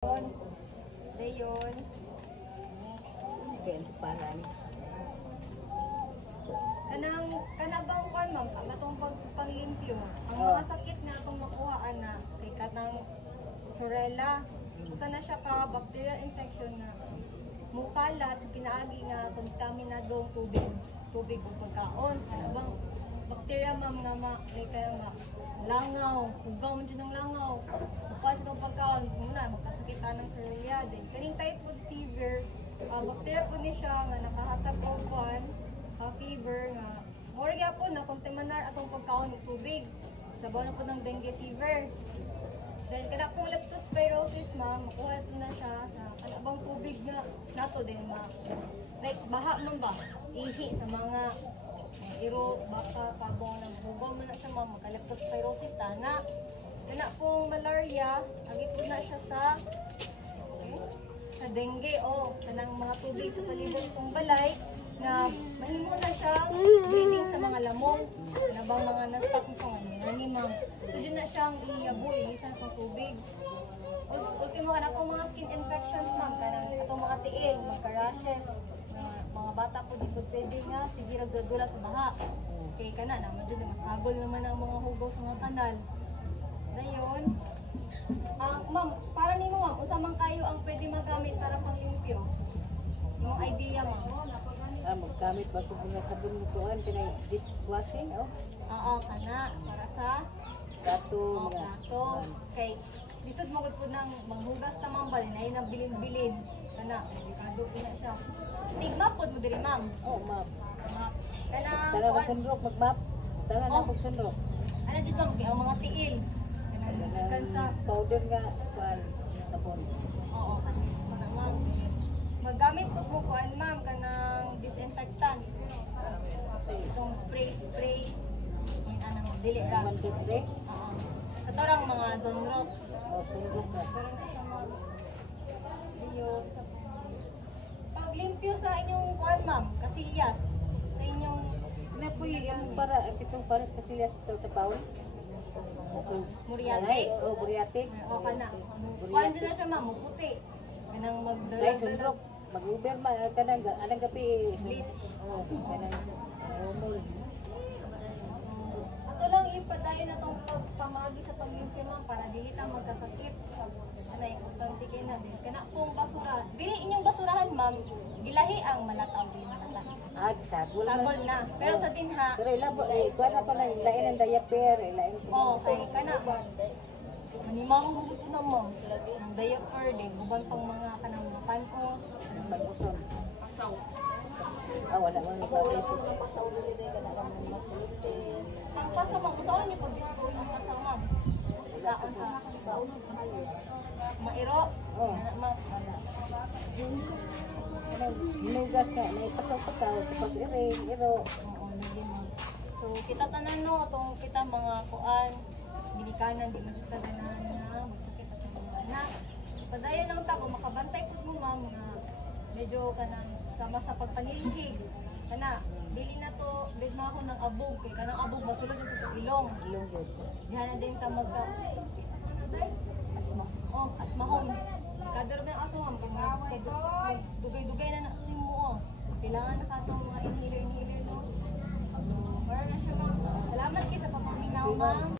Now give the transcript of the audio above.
Dayon. Paran. Kanabang kon ma'am, matong panglimpyo. Ang mga sakit na itong makuhaan na kay kanang Shurella. Usa na siya ka bacterial infection na mukalat sa pinaagi nga kontaminadong tubig o pagkaon. Kanabang bacteria ma'am nga kaya langaw, hugaw man dyan ng langaw. Mukha sa itong pagkaon, muna magkasakitan ng Shurella. Then kaning typhoid fever, bacteria po ni siya nga nakahatag og fever nga more gyapon na kontaminar atong pagkaon ng tubig. Sabaw na po ng dengue fever. Then kana pong leptospirosis ma'am, makuha ito na siya sa kanabang tubig nga nato din like baha man ba, ihi sa mga iro, baka, pabong ng bugong man na siya ma'am, magka-leptospirosis tana. Kana pong malaria, agit po na siya sa dengue o kanang mga tubig sa palibot kong balay na mahimo na siya bleeding sa mga lamong na bang mga na-stock mo nga ni ma'am. So dyan na siyang iyaboy sa tubig. Ultimo ka na po mga skin infections ma'am, kanang atong mga tiil, magka-rashes, mga bata po di po pwede nga, sige ragdadula sa baha. Okay ka na, naman dyan masagol naman ang mga hugaw sa mga kanal. Dayon. Ma'am, para nimo ma'am, usa man kayo ang pwede magamit para panglimpyo? Yung idea ma'am? Maggamit ba ito mga sabon mo kuhan, kanay dishwashing, oh? Oo, kana, para sa Gato, mga. gato. Okay, lisod mo po ng manghugas ta ma'am, balin ay na bilin-bilin. Kana, delikado po na siya. Tigma po mo diri ma'am. Oh, ma'am. Kana, Tala ko sundrok, mag-map. Tala na ko sundrok. ano dyan ma'am, kaya ang mga tiil. Kana, sa Powder nga, kuhan, sabon. oo, kasi kana ma'am. Magamit po mo kuan ma'am, kanang disinfectant. Itong spray. Yung anong dili ra. Mandutre. Oo. Katorang mga Zonrox. Oh, sundrok na. Pero na siya ma'am. Diyo, paglimpyo sa inyong kuan ma'am, kasillas. Sa inyong Na po yung para, itong pares kasillas ito sa paul. muriate. Oh, buriatik. O ka na. Kuan dyan na siya ma'am, muputi. Kanang Dahil sundrok. Mag-uber ma, kanang gabi. Bleach. Oh, kanang. Ato lang ipadayon na itong pagpamagi sa paglimpyo ma'am para dili ta magkasakit. Ano, importante kayo na din. Kana pong basura. Dili inyong basurahan ma'am, gilahi ang malataw din malata. Sagol Sabol na. Pero sa dinha, Pero ilabo, kuha na pa na, ilain ang diaper, ilain ko. okay, kana. Manimahong hugot na ma'am. Ang diaper, din, guban pang mga kanang mga pankos. Pag-uson. Pasaw. Wala mo yung babay ko. Ang pasaw, ma'am, usawan niyo pag-dispose ang pasaw ma'am. Saan sa mairo. Oh. Ma'am. Hinugas ka, naipasaw-pasaw, tapos iro. Oo, lagi ma'am. So, kita tanan no, itong kita mga kuan, binikanan, di makita ganahan na, magsakit at mga anak. Padayon lang ta, kung makabantay po mo ma'am, nga medyo kanang sama sa pagpanilhig. Kana, dili na to, bid mo ako ng abog, kay kanang abog, masulod na sa ilong. Ilong yun. Diyan na din ta magka, asma. Oh, asmahon. Kadar na aso ma'am, kung dugay-dugay na na si mo. Kailangan na katong mga inhaler, no? Para na siya ma'am. Salamat kayo sa papaminaw ma'am.